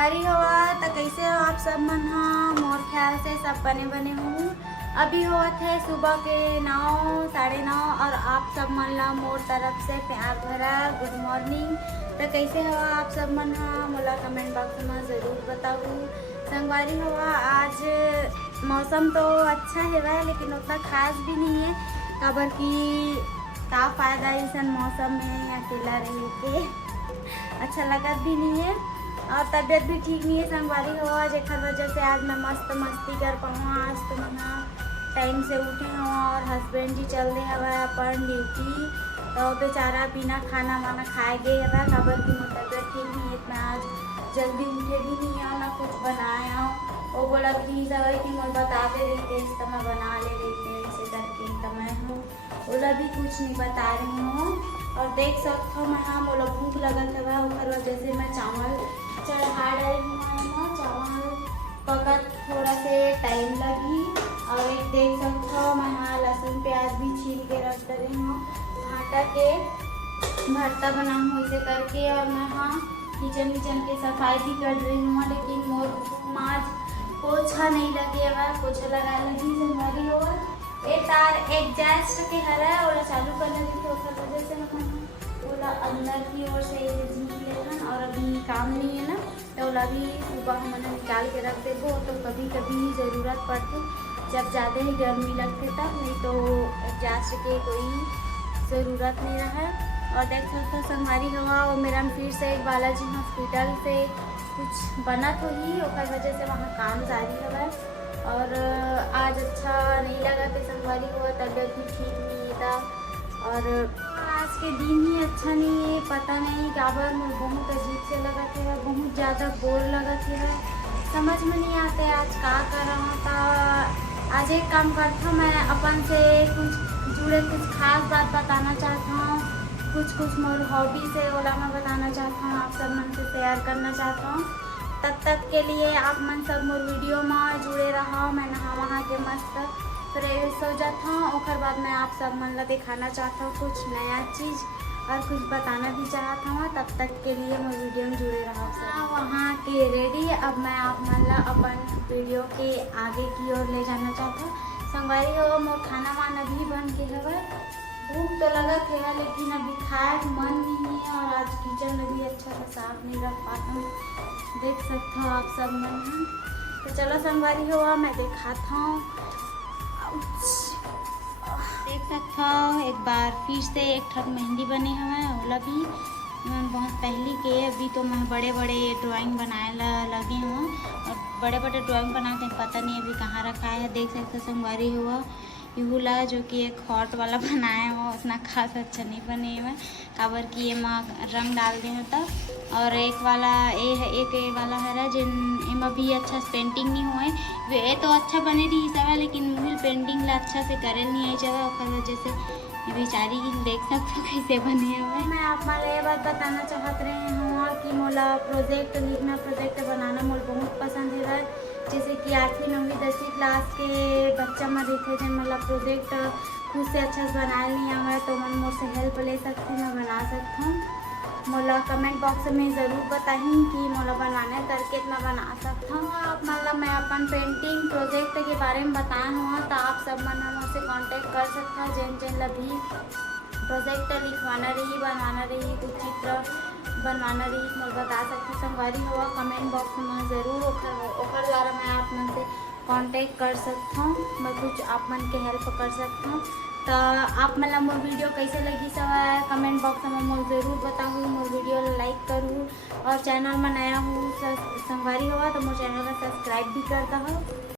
संगवारी हुआ तो कैसे हो आप सब मन? हाँ, मोर ख्याल से सब बने हूँ। अभी हुआ थे सुबह के 9 साढ़े 9 और आप सब मन ला मोर तरफ से प्यार भरा गुड मॉर्निंग। तो कैसे हो आप सब मन? हाँ, मोला कमेंट बॉक्स में ज़रूर बताओ। संगवारी हुआ आज मौसम तो अच्छा है लेकिन उतना खास भी नहीं है, काबर की का फायदा ऐसा मौसम में अकेला रह के अच्छा लगत भी नहीं है और तबीयत भी ठीक नहीं है। संगवारी हुआ जेखर वजह से आज मैं मस्त मस्ती कर पाऊँ। आज तो मैं टाइम से उठे हूँ और हस्बैंड जी चल रहे हवा अपन ड्यूटी, तो बेचारा बिना खाना वाना खाए गए हवा, काबर की मोर तबीयत ठीक नहीं है। मैं आज जल्दी उठे भी नहीं है ना कुछ बनाया हूँ। वो बोला प्लीज़ अगर कि मोर बता दे रही तो मैं बना ले रही ऐसे करके, तो मैं हूँ बोला भी कुछ नहीं बता रही हूँ। और देख सकते हो मैं हाँ मोला भूख लगल है उधर वजह से मैं चावल चढ़ा रही हूँ। चावल पकत थोड़ा से टाइम लगी और एक देख सकते हो मैं हाँ लहसुन प्याज भी छील के रख रही हूँ, आटा के भरता बनाऊँ इसे करके। और मैं हाँ किचन की सफाई भी कर रही हूँ, लेकिन मोर आज पोछा नहीं लगे हुआ, पोछा लगा लगी संगवारी हुआ। एक तार एग्जॉस्ट के हरा और चालू कर लगी तो उसकी वजह से हम बोला अंदर की ओर से झीक लेना। और अभी काम नहीं है ना तो बोला अभी सुबह मैंने निकाल के रख देबो, तो कभी कभी ज़रूरत पड़ती जब ज़्यादा ही गर्मी लगती तब, नहीं तो एग्जॉस्ट के कोई ज़रूरत नहीं रहा। और देख सकते हो संगवारी हुआ वो मेरा फिर से एक बालाजी हॉस्पिटल से कुछ बना तो ही और वजह से वहाँ काम जारी है और आज अच्छा नहीं लगा तो संगवारी हुआ, तबीयत भी ठीक नहीं था और आज के दिन ही अच्छा नहीं है। पता नहीं काबर मुझे बहुत अजीब से लगा था, बहुत ज़्यादा बोर लगा था, समझ में नहीं आते आज का कर रहा था। आज एक काम करता मैं अपन से कुछ जुड़े कुछ खास बात बताना चाहता हूँ, कुछ मोर हॉबी से ओला मैं बताना चाहता हूँ, आप सब मन से शेयर करना चाहता हूँ। तब तक के लिए आप मन सब मोर वीडियो में जुड़े रहो। मैं नहा वहाँ के मस्त फ्रेश हो जाता हूँ, और बाद मैं आप सब मन ला दिखाना चाहता हूँ कुछ नया चीज़ और कुछ बताना भी चाहता हूँ। तब तक के लिए मोर वीडियो में जुड़े रहो सब। वहाँ के रेडी अब मैं आप मन ला अपन वीडियो के आगे की ओर ले जाना चाहता हूँ। संगवारी हो मोर खाना वाना भी बन के है, भूख तो लगा था लेकिन अभी खाए मन नहीं है और आज किचन में भी अच्छा से साफ नहीं रख पाता हूँ, देख सकते हो आप सब मन। तो चलो संगवारी हुआ मैं दिखाता हूँ। देख सकते हो एक बार फिर से एक ठक मेहंदी बने हुए ओला भी बहुत पहले के। अभी तो मैं बड़े ड्राइंग बनाए लगे हूँ और बड़े ड्राइंग बनाते हैं, पता नहीं अभी कहाँ रखा है। देख सकते हो संगवारी हुआ यूला जो कि एक हॉट वाला बनाया हुआ उतना खास अच्छा नहीं बने हुआ, काबर कि ये माँ रंग डाल दे होता। और एक वाला है जिन एमा भी अच्छा से पेंटिंग नहीं हुए, ये तो अच्छा बने रही सब लेकिन मूल पेंटिंग ला अच्छा से करे नहीं आई जगह और वजह से बेचारी देख सकते हो कैसे बने हुए। मैं आप माला ये बात बताना चाहत रहे हूँ कि मोला प्रोजेक्ट लिखना प्रोजेक्ट बनाना मोल बहुत पसंद है। जैसे कि 8वीं 9वीं 10वीं क्लास के बच्चा में देखे जन मतलब प्रोजेक्ट खुद से अच्छा से बना नहीं आवे तो मन मोर से हेल्प ले सकती मैं बना सकता हूँ। मोला कमेंट बॉक्स में ज़रूर बताही कि मोला बनाने करके मैं बना सकता हूँ। आप मतलब मैं अपन पेंटिंग प्रोजेक्ट के बारे में बताया हुआ तो आप सब मन मुझसे कांटेक्ट कर सकता हूँ। जिन भी प्रोजेक्ट लिखवाना रही बनवाना रही कुछ चित्र बनवाना रही मैं बता सकती हूँ। संगवारी हुआ कमेंट बॉक्स में ज़रूर ओकर द्वारा मैं आप मन से कांटेक्ट कर सकता हूँ, मैं कुछ आप मन के हेल्प कर सकता हूँ। तो आप मतलब मोर वीडियो कैसे लगी सब कमेंट बॉक्स में मोर ज़रूर बताऊँ। मोर वीडियो लाइक करूँ और चैनल में नया हूँ संगवारी हुआ तो मोर चैनल का सब्सक्राइब भी करता हूँ।